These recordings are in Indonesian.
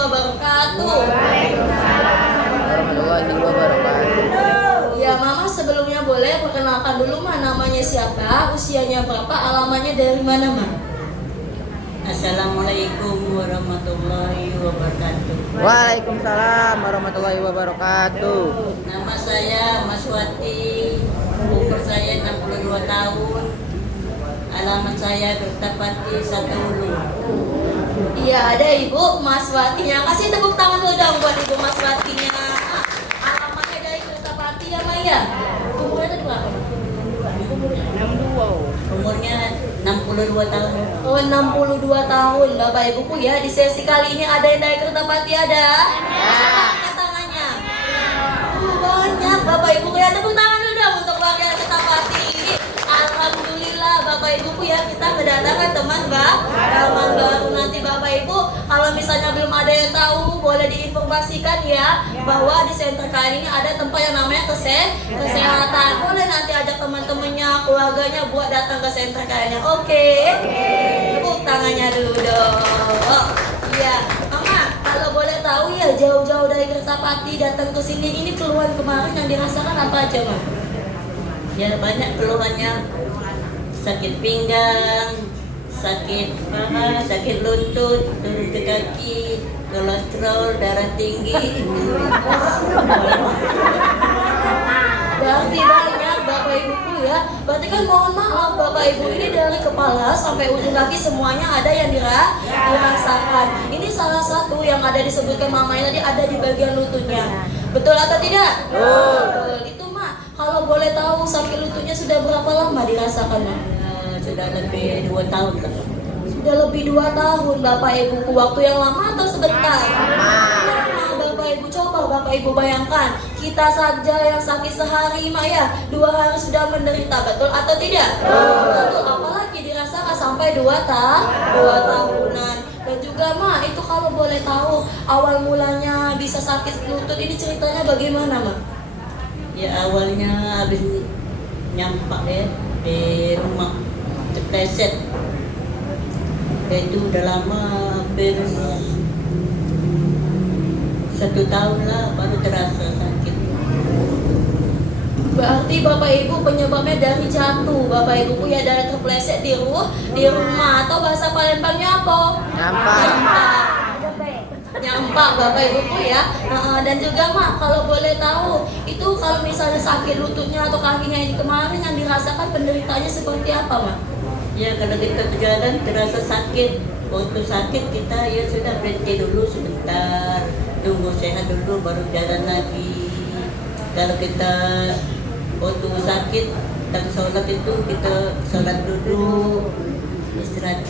wabarakatuh. Warahmatullahi wabarakatuh. Ya Mama, sebelumnya boleh perkenalkan dulu Ma, namanya siapa, usianya berapa, alamannya dari mana Ma? Assalamualaikum warahmatullahi wabarakatuh. Waalaikumsalam warahmatullahi wabarakatuh. Nama saya Maswati, umur saya 62 tahun. Alamat saya Kertapati Satulu. Iya, ada Ibu Maswatinya. Kasih tepuk tangan dulu dong buat Ibu Maswatinya. Alamatnya dari Kertapati ya Maya. Umurnya tadi berapa? Umurnya 62 tahun. Oh, 62 tahun Bapak Ibuku ya. Di sesi kali ini ada yang dari Kertapati ada? Angkat tangannya. Banyak Bapak Ibuku ya. Tepuk tangan dulu dong untuk warga Kertapati. Alhamdulillah Bapak Ibuku ya, kita kedatangan teman baru. Nanti Bapak Ibu kalau misalnya belum ada yang tahu, boleh diinformasikan ya bahwa di Center KN ini ada tempat yang namanya kesehatan. Boleh nanti ajak teman-temannya, keluarganya buat datang ke Center KN-nya. Oke. Tepuk tangannya dulu dong. Iya, Mama, kalau boleh tahu ya, jauh-jauh dari Kertapati datang ke sini, ini keluhan kemarin yang dirasakan apa aja, Ma? Ya banyak keluhannya, sakit pinggang, sakit paha, sakit lutut, turun ke kaki, kolesterol, darah tinggi. Berarti banyak Bapak Ibuku ya. Berarti kan mohon maaf Bapak Ibu, ini dari kepala sampai ujung kaki semuanya ada yang dirasakan. Ini salah satu yang ada disebutkan Mama ini tadi, ada di bagian lututnya. Betul atau tidak? Betul. Itu Ma, kalau boleh tahu sakit lututnya sudah berapa lama dirasakan Ma? Sudah lebih 2 tahun lah. Sudah lebih 2 tahun Bapak Ibuku. Waktu yang lama atau sebentar? Lama Bapak Ibu. Coba Bapak Ibu bayangkan, kita saja yang sakit sehari Ma ya, 2 hari sudah menderita. Betul atau tidak? Betul. Apalagi dirasakan sampai 2 tahunan. Dan juga Ma, itu kalau boleh tahu awal mulanya bisa sakit lutut ini ceritanya bagaimana Ma? Ya awalnya habis nyampak ya di rumah kepleset. Itu udah lama, hampir 1 tahun lah baru terasa sakit. Berarti Bapak Ibu penyebabnya dari jatuh Bapak Ibuku ya, dari terpleset di rumah atau bahasa Palembangnya apa? Nyampak Bapak Ibuku ya. Dan juga Ma, kalau boleh tahu itu kalau misalnya sakit lututnya atau kakinya ini kemarin yang dirasakan penderitaannya seperti apa Ma? Ya kalau kita berjalan terasa sakit. Waktu sakit kita ya sudah berhenti dulu sebentar, tunggu sehat dulu baru jalan lagi. Kalau kita waktu sakit tak sholat itu kita sholat dulu, istirahat.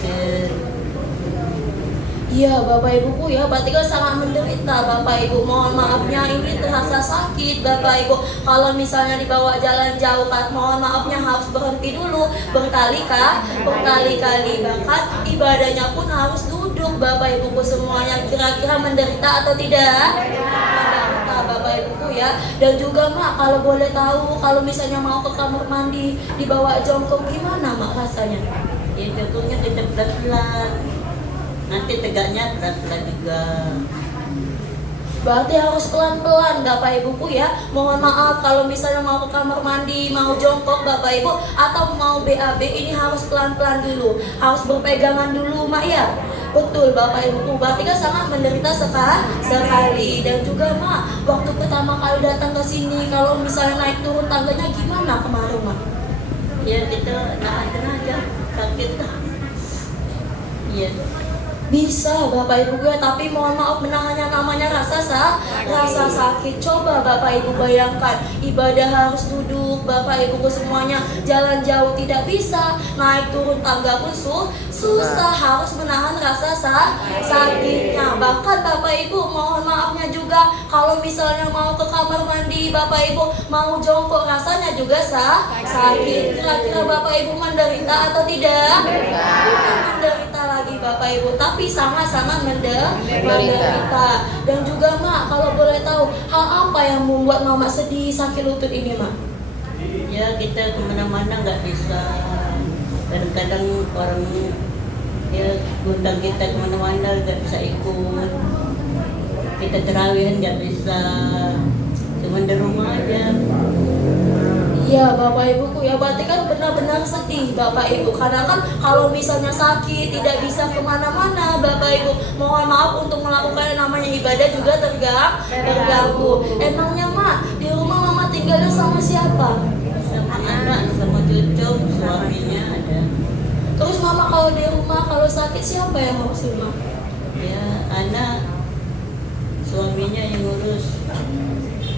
Iya Bapak Ibuku ya, berarti kan sangat menderita Bapak Ibu. Mohon maafnya ini terasa sakit Bapak Ibu. Kalau misalnya dibawa jalan jauh kan, mohon maafnya harus berhenti dulu berkali-kali. Bahkan ibadahnya pun harus duduk Bapak Ibuku semuanya. Kira-kira menderita atau tidak? Menderita Bapak Ibuku ya. Dan juga Mak, kalau boleh tahu, kalau misalnya mau ke kamar mandi dibawa jongkok gimana Mak rasanya? Ya jongkoknya kita pelan-pelan. Nanti tegaknya pelan-pelan juga. Berarti harus pelan-pelan Bapak Ibuku ya. Mohon maaf kalau misalnya mau ke kamar mandi, mau jongkok Bapak Ibu, atau mau BAB ini harus pelan-pelan dulu. Harus berpegangan dulu Mak ya. Betul Bapak Ibuku, berarti kan sangat menderita sekali. Dan juga Mak, waktu pertama kali datang ke sini, kalau misalnya naik turun tangganya gimana kemarin Mak? Ya kita nahan aja, sakit lah. Iya. Bisa Bapak Ibu ya, tapi mohon maaf menahannya namanya rasa sakit. Coba Bapak Ibu bayangkan, ibadah harus duduk Bapak Ibu semuanya, jalan jauh tidak bisa, naik turun tangga pun susah, harus menahan rasa sakitnya. Bahkan Bapak Ibu mohon maafnya juga, kalau misalnya mau ke kamar mandi Bapak Ibu mau jongkok rasanya juga sakit. Kira-kira Bapak Ibu menderita atau tidak? Bukan menderita lagi Bapak Ibu, tapi sama-sama menderita. Dan juga Mak, kalau boleh tahu hal apa yang membuat Mama sedih sakit lutut ini Mak? Ya kita kemana-mana nggak bisa. Kadang-kadang orang ya ngundang kita kemana-mana nggak bisa ikut. kita terawihan nggak bisa, cuma di rumah aja. Iya Bapak Ibuku ya, berarti kan benar-benar sedih Bapak Ibu. Karena kan kalau misalnya sakit tidak bisa kemana-mana Bapak Ibu, mohon maaf untuk melakukan yang namanya ibadah juga terganggu. Emangnya Mak, di rumah Mama tinggalnya sama siapa? Sama anak, sama cucu, suaminya ada. Terus Mama kalau di rumah kalau sakit siapa yang ngurus Mama? Ya anak, suaminya yang ngurus.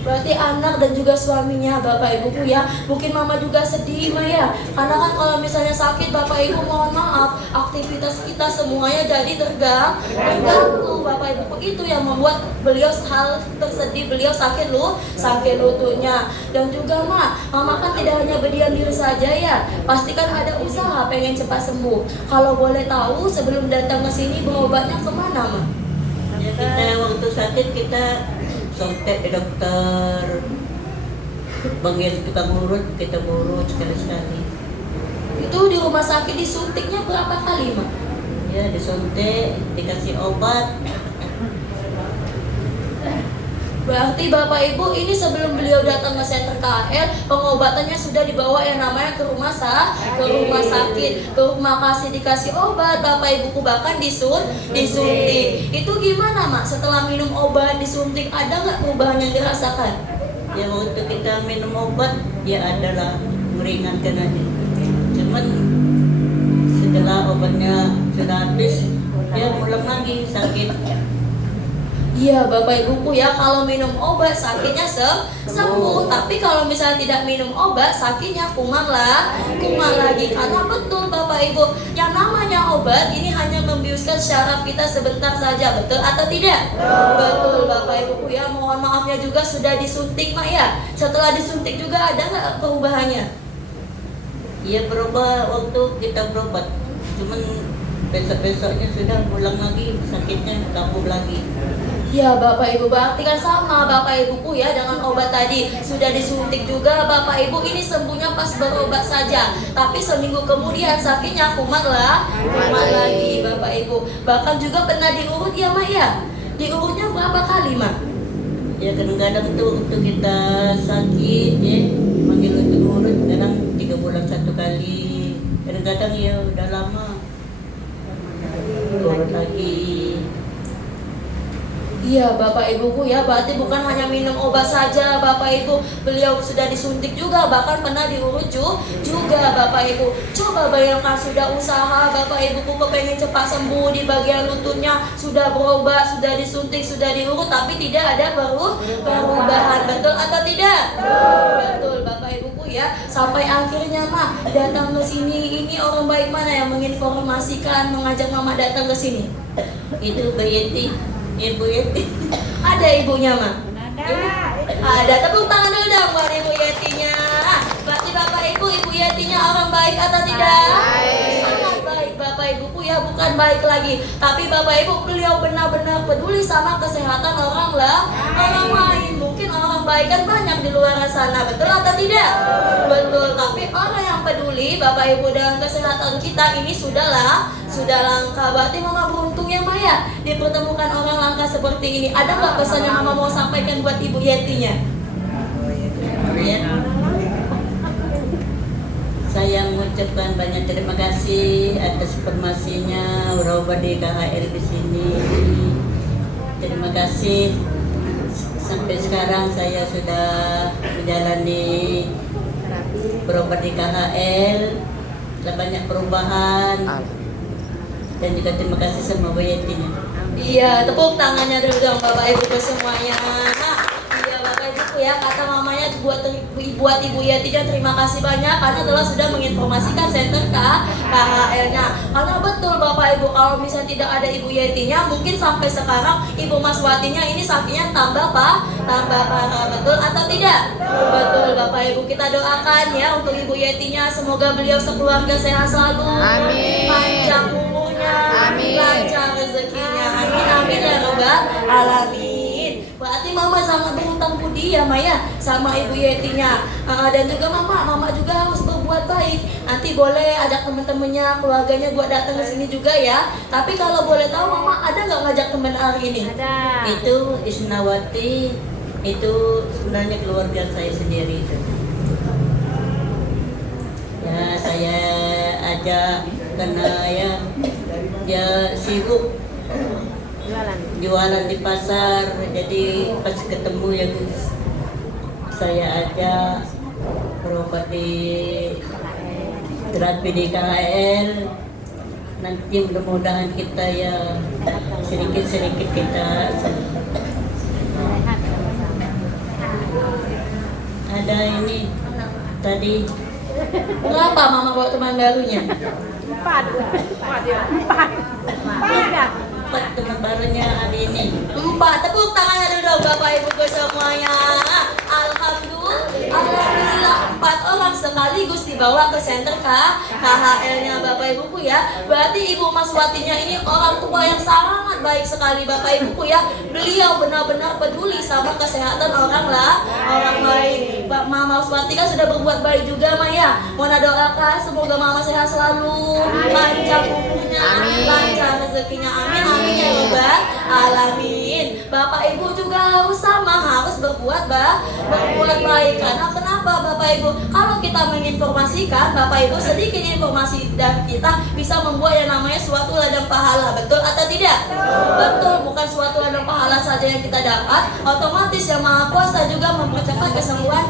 Berarti anak dan juga suaminya Bapak Ibuku ya. Mungkin Mama juga sedih Ma ya, karena kan kalau misalnya sakit Bapak Ibu mohon maaf, aktivitas kita semuanya jadi terganggu Bapak Ibuku. Itu yang membuat beliau hal tersedih, beliau sakit lututnya. Dan juga Mama kan tidak hanya berdiam diri saja ya, pasti kan ada usaha pengen cepat sembuh. Kalau boleh tahu sebelum datang ke sini berobatnya kemana Ma? Ya kita waktu sakit kita sontek di dokter, panggil tukang urut, kita urut sekali-sekali. Itu di rumah sakit disuntiknya berapa kali Ma? Ya disuntik, dikasih obat. Berarti Bapak Ibu ini sebelum beliau datang ke senter KL, pengobatannya sudah dibawa yang namanya ke rumah sakit. Tuh makasih dikasih obat Bapak Ibuku, bahkan disuntik. Itu gimana Mak? Setelah minum obat disuntik ada nggak perubahan yang dirasakan? Ya waktu kita minum obat ya adalah meringankan aja. Cuman setelah obatnya sudah habis, ya pulang lagi sakit. Iya Bapak Ibuku ya, kalau minum obat sakitnya sembuh. Tapi kalau misalnya tidak minum obat sakitnya kuman lagi. Karena betul Bapak Ibu, yang namanya obat ini hanya membiuskan syaraf kita sebentar saja. Betul atau tidak? Betul Bapak Ibuku ya. Mohon maafnya juga sudah disuntik Mak ya. Setelah disuntik juga ada nggak perubahannya? Iya berubah waktu kita berobat. Cuman besok-besoknya sudah pulang lagi, sakitnya kambuh lagi. Ya Bapak Ibu, berarti kan sama Bapak Ibuku ya dengan obat tadi. Sudah disuntik juga Bapak Ibu, ini sembuhnya pas berobat saja. Tapi seminggu kemudian sakitnya kumat lagi Bapak Ibu. Bahkan juga pernah diurut ya Mak ya. Diurutnya berapa kali Mak? Ya kadang-kadang tuh waktu kita sakit ya manggil untuk urut, kadang 3 bulan 1 kali. Kadang-kadang ya udah lama urut lagi. Iya Bapak Ibuku ya, berarti bukan hanya minum obat saja Bapak Ibu, beliau sudah disuntik juga, bahkan pernah diurut juga Bapak Ibu. Coba bayangkan sudah usaha Bapak Ibuku kepengen cepat sembuh di bagian lututnya, sudah berobat, sudah disuntik, sudah diurut, tapi tidak ada perubahan. Betul atau tidak? Betul Bapak Ibuku ya. Sampai akhirnya Mak datang ke sini, ini orang baik mana yang menginformasikan, mengajak Mama datang ke sini? Itu Bu Yeti. Ibu Yeti. Ada ibunya Mak? Ada. Tepuk tangan dulu dong buat Ibu Yetinya. Berarti Bapak Ibu Yetinya orang baik atau tidak? Sangat baik Bapak Ibuku ya, bukan baik lagi, tapi Bapak Ibu beliau benar-benar peduli sama kesehatan orang lain. Mungkin orang baik kan banyak di luar sana, betul atau tidak? Betul. Tapi orang yang peduli Bapak Ibu dengan kesehatan kita ini sudah langka. Berarti Mama beruntung ya Maya dipertemukan orang langka seperti ini. Ada nggak pesan yang Mama mau sampaikan buat Ibu Yetinya? Ya. Saya mengucapkan banyak terima kasih atas informasinya berobat di KHL di sini. Terima kasih. Sampai sekarang saya sudah menjalani berobat di KHL. Sudah banyak perubahan. Dan juga terima kasih sama Bu Yetinya. Iya, tepuk tangannya dulu dong Bapak Ibu semuanya. Iya Bapak Ibu ya, kata mamanya buat Ibu Yetinya terima kasih banyak karena telah sudah menginformasikan center KHL-nya. Karena betul Bapak Ibu, kalau misalnya tidak ada Ibu Yetinya, mungkin sampai sekarang Ibu Maswatinya ini sakitnya tambah parah. Betul atau tidak? Betul Bapak Ibu, kita doakan ya untuk Ibu Yetinya, semoga beliau sekeluarga sehat selalu. Amin. Panjang umurnya, Amin. lancar rezekinya. Amin ya robbal alamin. Berarti Mama sangat berhutang budi ya Maya sama Ibu Yetinya. Dan juga Mama juga harus berbuat baik. Nanti boleh ajak teman-temannya, keluarganya buat datang ke sini juga ya. Tapi kalau boleh tahu Mama ada nggak ngajak teman teman hari ini? Itu Isnawati, itu sebenarnya keluarga saya sendiri itu. Ya saya ajak karena ya dia sibuk jualan di pasar, jadi pas ketemu ya saya ajak berobat di terapi di KHL. Nanti mudah-mudahan kita ya sedikit-sedikit kita ada ini tadi Berapa mama bawa teman barunya? empat teman barunya hari ini. 4. Tepuk tangannya dulu dong Bapak Ibu semuanya. Alhamdulillah 4 orang sekaligus dibawa ke center KHL-nya Bapak Ibuku ya. Berarti Ibu Maswatinya ini orang tua yang sangat baik sekali Bapak Ibuku ya. Beliau benar-benar peduli sama kesehatan orang lain. Mama Maswati kan sudah berbuat baik juga Maya. Mona doakan semoga Mama sehat selalu, panjang umurnya, lancar rezekinya. Amin amin ya Rabbal alamin. Bapak Ibu juga harus berbuat baik. Karena kenapa Bapak Ibu? Kalau kita menginformasikan Bapak Ibu, sedikit informasi dan kita bisa membuat yang namanya suatu ladang pahala. Betul atau tidak? Betul. Bukan suatu ladang pahala saja yang kita dapat, otomatis yang Maha Kuasa juga mempercepat kesembuhan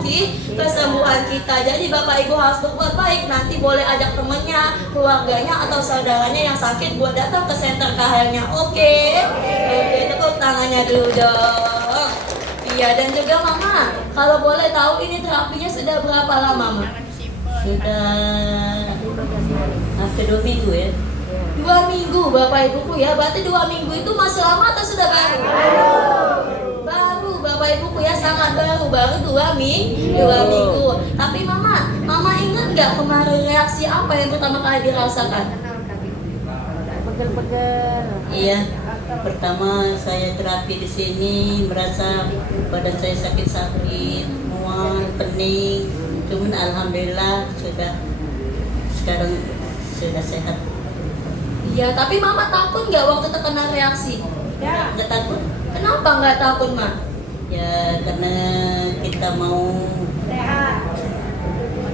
kita. Jadi Bapak Ibu harus berbuat baik. Nanti boleh ajak temannya, keluarganya atau saudaranya yang sakit buat datang ke center KHL-nya. Oke, tepuk tangannya dulu dong. Iya, dan juga Mama, kalau boleh tahu ini terapinya sudah berapa lama, Mama? Sudah hampir 2 minggu ya. 2 minggu Bapak Ibuku ya. Berarti 2 minggu itu masih lama atau sudah baru? Baru Bapak Ibuku ya, sangat baru 2 minggu. Tapi Mama ingat gak kemarin reaksi apa yang pertama kali dirasakan? Pegel-pegel. Iya. Pertama saya terapi di sini merasa badan saya sakit-sakit, mual, pening. Cuman alhamdulillah sekarang sudah sehat. Iya, tapi Mama takut nggak waktu terkena reaksi? Nggak takut. Kenapa nggak takut, Ma? Ya karena kita mau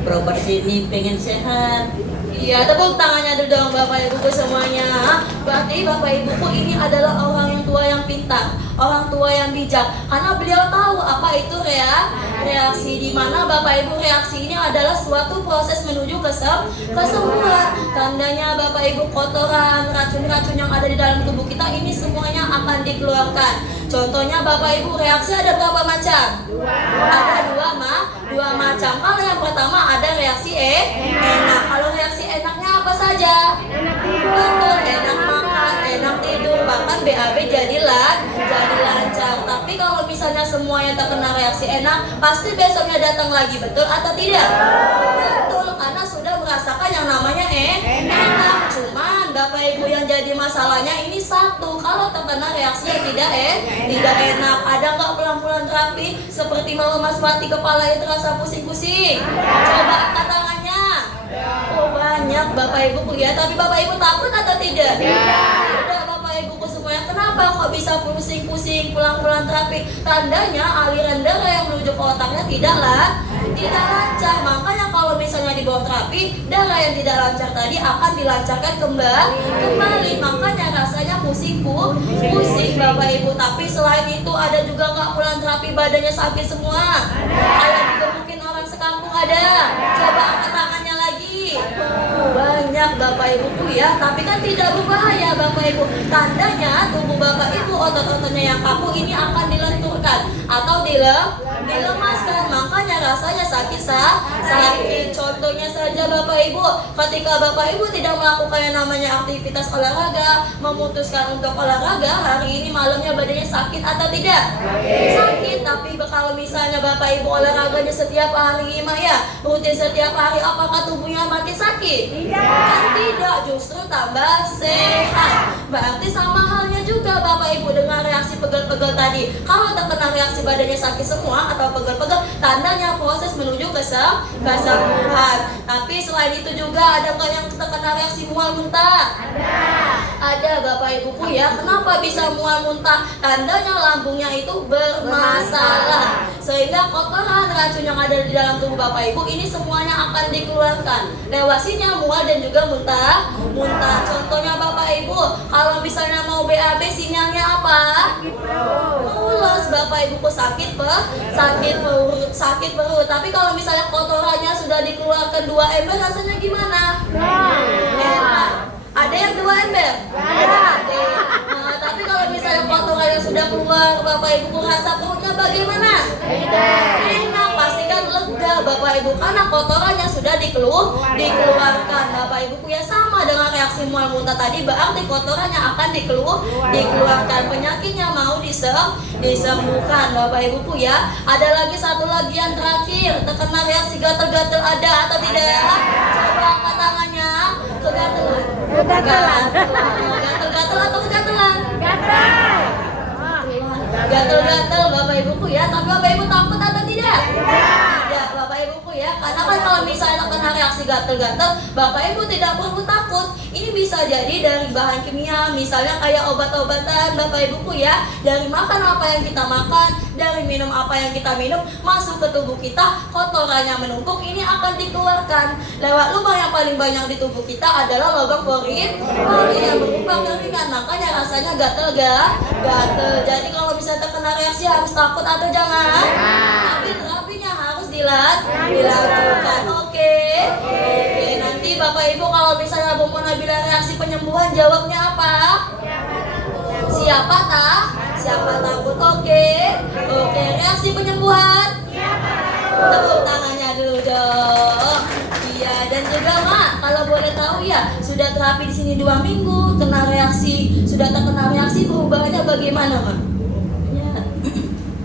berobat sini pengen sehat. Iya, tepuk tangannya dulu dong Bapak Ibuku semuanya. Berarti Bapak Ibuku ini adalah orang yang tua yang pintar, orang tua yang bijak. Karena beliau tahu apa itu reaksi, di mana Bapak Ibu reaksi ini adalah suatu proses menuju kesembuhan. Tandanya Bapak Ibu kotoran, racun-racun yang ada di dalam tubuh kita ini semuanya akan dikeluarkan. Contohnya Bapak Ibu reaksi ada berapa macam? Ada dua macam. Kalau yang pertama ada reaksi enak. Kalau reaksi enaknya apa saja? Betul, enak makan, enak tidur, bahkan BAB jadi lancar. Tapi kalau misalnya semuanya terkena reaksi enak, pasti besoknya datang lagi, betul atau tidak? Betul, karena sudah merasakan yang namanya enak. Cuman Bapak Ibu yang jadi masalahnya ini satu, kalau terkena reaksi yang tidak enak, ada nggak pulang-pulang terapi seperti Mama Maswati kepalanya terasa pusing-pusing? Coba angkat tangannya. Oh banyak Bapak Ibu ya, tapi Bapak Ibu takut atau tidak? Tidak Bapak Ibu semuanya. Kenapa kok bisa pusing-pusing pulang-pulang terapi? Tandanya aliran darah yang menuju ke otaknya tidak lancar. Makanya kalau misalnya dibawa terapi, darah yang tidak lancar tadi akan dilancarkan kembali. Makanya rasanya pusing Bapak Ibu. Tapi selain itu ada juga nggak pulang terapi badannya sakit semua? Kayak digebukin orang sekampung ada. Coba angkat tangannya lagi. Banyak Bapak Ibuku ya, tapi kan tidak berbahaya Bapak Ibu. Tandanya tubuh Bapak Ibu, otot-ototnya yang kaku ini akan dilenturkan atau dilemaskan. Makanya rasanya sakit. Contohnya saja Bapak Ibu, ketika Bapak Ibu tidak melakukan yang namanya aktivitas olahraga, memutuskan untuk olahraga, hari ini malamnya badannya sakit atau tidak? Sakit. Tapi kalau misalnya Bapak Ibu olahraganya setiap hari, rutin setiap hari, apakah tubuhnya makin sakit? Kan tidak, justru tambah sehat. Berarti sama halnya juga Bapak Ibu dengan reaksi reaksi pegel-pegel tadi. Kalau terkena reaksi badannya sakit semua atau pegel-pegel, tandanya proses menuju kesembuhan. Tapi selain itu juga ada nggak yang terkena reaksi mual muntah? Ada Bapak Ibuku ya. Kenapa bisa mual muntah? Tandanya lambungnya itu bermasalah, sehingga kotoran racun yang ada di dalam tubuh Bapak Ibu ini semuanya akan dikeluarkan lewat sinyal mual dan juga muntah. Contohnya Bapak Ibu, kalau misalnya mau BAB sinyalnya apa? Mules. Bapak Ibuku sakit perut. Tapi kalau misalnya kotorannya sudah dikeluarkan 2 ember, rasanya gimana? Enak. Ada yang 2 ember? Ada. Nah, tapi kalau misalnya kotorannya sudah keluar, Bapak Ibuku rasa perutnya bagaimana? Enak, pastikan lega Bapak Ibu, karena kotorannya sudah dikeluarkan. Bapak Ibuku ya, sama dengan reaksi mual muntah tadi, berarti kotorannya akan dikeluarkan, penyakitnya mau disembuhkan Bapak Ibuku ya. Ada lagi satu lagi yang terakhir, terkena reaksi gatal-gatal, ada atau tidak? Coba angkat tangannya. Kegatelan. Gatal-gatal atau kegatelan? Gatal-gatal Bapak Ibuku ya. Tapi Bapak Ibu takut atau tidak? Tidak Bapak Ibuku ya. Karena kan kalau misalnya terkena reaksi gatal-gatal, Bapak Ibu tidak perlu takut. Ini bisa jadi dari bahan kimia, misalnya kayak obat-obatan Bapak Ibuku ya. Dari makan apa yang kita makan, dari minum apa yang kita minum, masuk ke tubuh kita, kotorannya menumpuk, ini akan dikeluarkan lewat lubang yang paling banyak di tubuh kita adalah lubang pori yang berupa keringat. Makanya rasanya gatel. Jadi kalau misalnya terkena reaksi harus takut atau jangan? Tapi terapinya harus dilakukan. Oke. Nanti Bapak Ibu kalau misalnya Bu Mona bilang reaksi penyembuhan, jawabnya apa? Siapa takut? Oke, reaksi penyembuhan. Tepuk tangannya dulu dong. Iya, dan juga Mak, kalau boleh tahu ya, sudah terapi di sini 2 minggu, sudah terkena reaksi, perubahannya bagaimana Mak? Ya,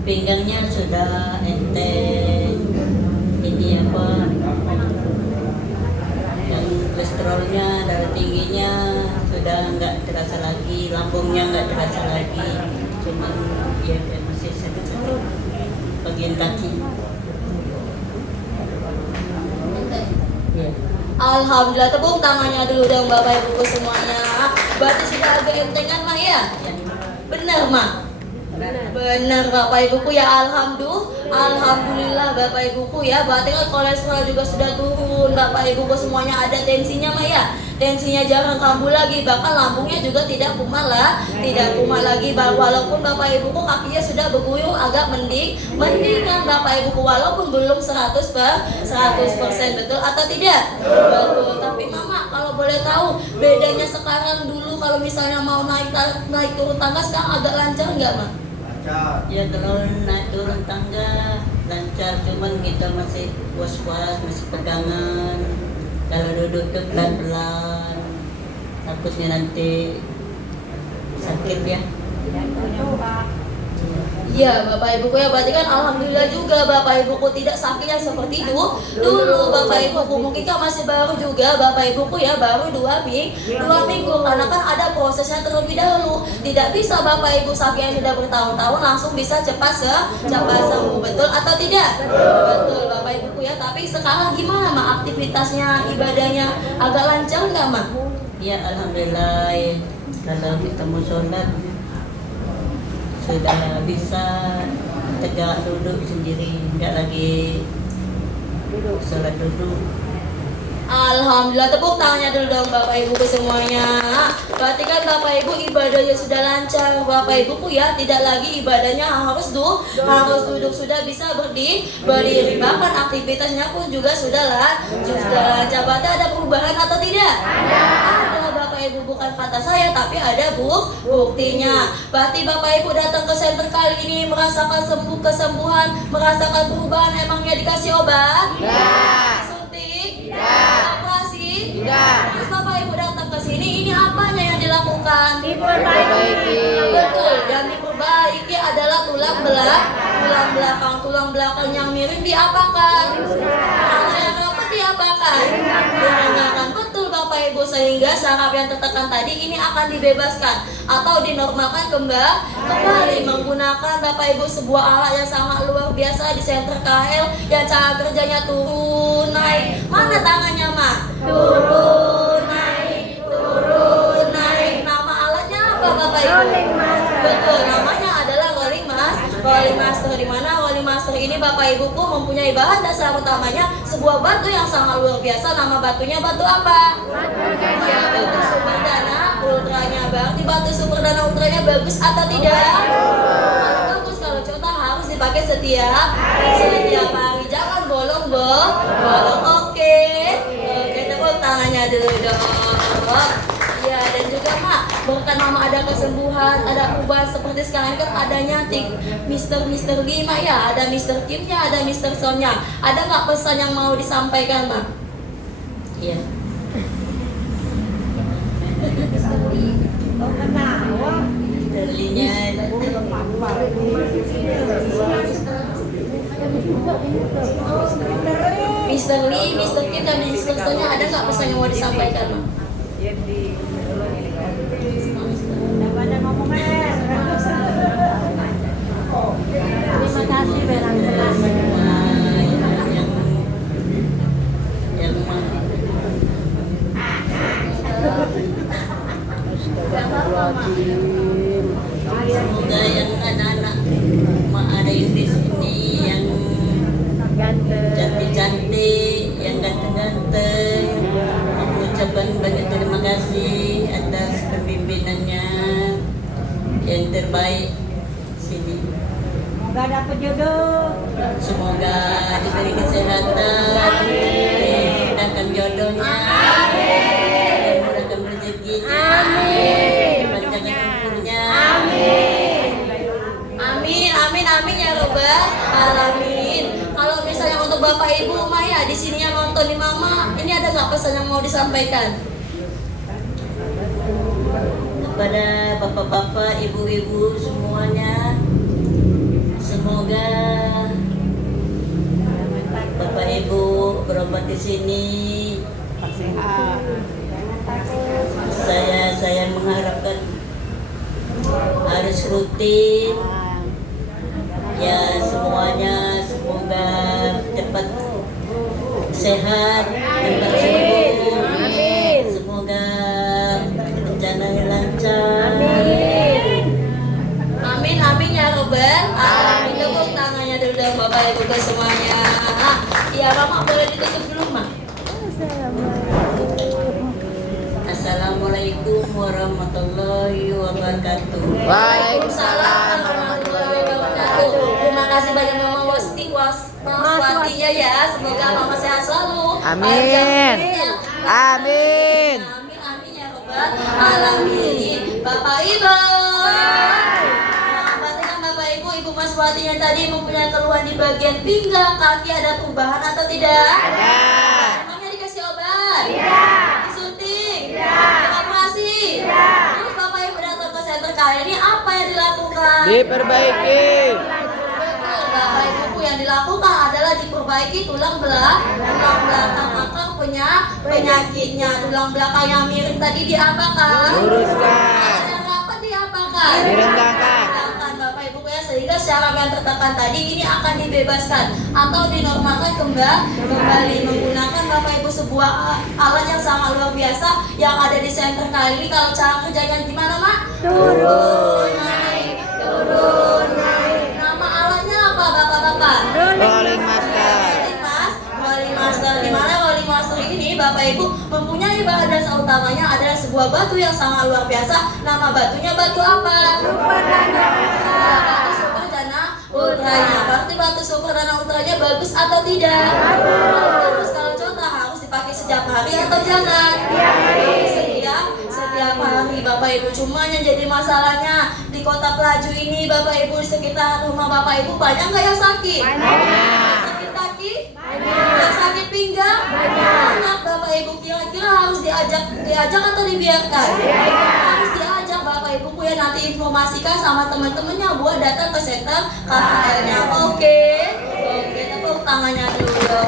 pinggangnya sudah enteng, ini apa, yang kolesterolnya, darah tingginya sudah nggak terasa lagi, lambungnya nggak terasa lagi, cuma ya masih sakit-sakit bagian kaki. Ya. Alhamdulillah, tepuk tangannya dulu dong Bapak Ibu semuanya. Berarti sudah agak entengan Mak ya? Benar Mak? Benar Bapak Ibuku ya, alhamdulillah Bapak Ibuku ya. Berarti kan kolesterol juga sudah turun Bapak Ibuku semuanya. Ada tensinya Mak ya, tensinya jangan kambuh lagi, bahkan lambungnya juga tidak kumat lagi. Walaupun Bapak Ibuku kakinya sudah berguyur agak mendingan Bapak Ibuku, walaupun belum 100%, betul atau tidak? Betul. Tapi Mama kalau boleh tahu bedanya sekarang dulu, kalau misalnya mau naik turun tangga sekarang agak lancar nggak Mak? Ya kalau naik turun tangga lancar, cuman kita masih was-was, masih pegangan. Kalau duduk tuh pelan-pelan, takutnya nanti sakit ya. Iya Bapak Ibuku ya, berarti kan alhamdulillah juga Bapak Ibuku tidak sakit yang seperti dulu Bapak Ibuku. Mungkin kan masih baru juga Bapak Ibuku ya, baru 2 minggu, karena kan ada prosesnya terlebih dahulu. Tidak bisa Bapak Ibu sakit yang sudah bertahun-tahun langsung bisa cepat sembuh, betul atau tidak? Betul Bapak Ibuku ya. Tapi sekarang gimana Mak aktivitasnya, ibadahnya agak lancar nggak Mak? Ya alhamdulillah, kalau kita mau sholat sudah bisa tegak duduk sendiri, nggak lagi sholat duduk. Alhamdulillah, tepuk tangannya dulu dong Bapak Ibu semuanya. Berarti kan Bapak Ibu ibadahnya sudah lancar Bapak Ibuku ya, tidak lagi ibadahnya harus duduk, sudah bisa berdiri, bahkan aktivitasnya pun juga sudah lancar. Berarti ada perubahan atau tidak? Ada Bapak Ibu, bukan kata saya tapi ada buktinya. Berarti Bapak Ibu datang ke center kali ini merasakan kesembuhan, merasakan perubahan, emangnya dikasih obat? Disuntik? Operasi? Terus Bapak Ibu datang ke sini, ini apanya yang dilakukan? Diperbaiki. Betul, yang diperbaiki adalah tulang belakang yang miring diapakan? Kalau yang rapat diapakan? Direnggangkan. Betul Bapak Bapak Ibu, sehingga saraf yang tertekan tadi ini akan dibebaskan atau dinormalkan kembali menggunakan Bapak Ibu sebuah alat yang sangat luar biasa di senter KL yang cara kerjanya turun naik. Mana tangannya, Mak? Turun naik, turun naik. Nama alatnya apa, Bapak Ibu? Betul, namanya adalah rolling master. Di mana rolling master ini Bapak Ibuku mempunyai bahan dasar utamanya sebuah batu yang sangat luar biasa. Nama batunya batu apa? Ya, batu super dana ultranya. Berarti batu super dana ultranya bagus atau tidak? Bagus. Kalau contoh harus dipakai setiap hari. Jangan bolong. Oke, tepuk tangannya dulu dong. Ya, dan juga Mak, bukan Mama ada kesembuhan, ada perubahan seperti sekarang kan adanya Mister Lima ya, ada Mister Kimnya, ada Mister Sonnya. Ada nggak pesan yang mau disampaikan, Mak? Iya. Terlinya Mister Lee, Mister Kim, dan Mister Sonnya ada nggak pesan yang mau disampaikan, Mak? Terima kasih Berang sekali. semoga yang anak-anak ada yang di sini yang cantik-cantik, yang ganteng-ganteng, mengucapkan banyak terima kasih atas pembimbingannya yang terbaik sini. Semoga dapat jodoh. Semoga diberi kesehatan, dimudahkan jodohnya, dimudahkan rezekinya, dipanjangkan umurnya. Amin ya Robbal Alamin. Kalau misalnya untuk Bapak Ibu Maya di sini yang nonton di Mama, ini ada nggak pesan yang mau disampaikan? Kepada bapak-bapak, ibu-ibu semuanya, semoga Bapak Ibu berobat di sini. Saya mengharapkan harus rutin. Ya semuanya semoga cepat sehat, cepat sembuh. Semoga rencananya lancar. Amin ya Robbal Alamin. Tepuk tangannya dulu dong Bapak Ibu ke semuanya. Iya Mama boleh ditutup dulu Mak. Assalamualaikum warahmatullahi wabarakatuh. Waalaikumsalam warahmatullahi wabarakatuh. Terima kasih banyak Mama Waswatinya ya. Semoga Mama sehat selalu. Amin. Amin. Amin ya Robbal Alamin. Bapak Ibu. Berarti kan Bapak Ibu Maswati yang tadi mempunyai keluhan di bagian pinggang, kaki ada perubahan atau tidak? Ada. Emangnya dikasih obat? Tidak. Disuntik? Dioperasi? Terus Bapak Ibu datang ke senter KL ini apa yang dilakukan? Diperbaiki. Betul, Bapak Ibu yang dilakukan adalah diperbaiki tulang belakang akar penyakitnya. Tulang belakang yang miring tadi diapakan? Luruskan. Yang rapat diapakan? Direndahkan. Bapak Ibu ya, sehingga syaraf yang tertekan tadi ini akan dibebaskan atau dinormalkan kembali menggunakan Bapak Ibu sebuah alat yang sangat luar biasa yang ada di senter kali ini. Kalau cara kerjanya gimana Mak? Turun naik. Nama alatnya apa Bapak-bapak? Rolling master. Rolling master. Di mana rolling master ini Bapak Ibu mempunyai bahan dasar utamanya adalah sebuah batu yang sangat luar biasa. Nama batunya batu apa? Batu super dana ultranya. Berarti batu super dana ultranya bagus atau tidak? Bagus. Kalau contoh harus dipakai setiap hari atau jangan? Setiap hari Bapak Ibu. Cuma yang jadi masalahnya di Kota Pelaju ini Bapak Ibu, di sekitar rumah Bapak Ibu banyak nggak yang sakit? Sakit kaki? Yang sakit pinggang? Banyak Bapak Ibu. Kira-kira harus diajak atau dibiarkan? Harus diajak Bapak Ibu ya, nanti informasikan sama teman-temannya buat datang ke senter KL-nya. Oke, tepuk tangannya dulu.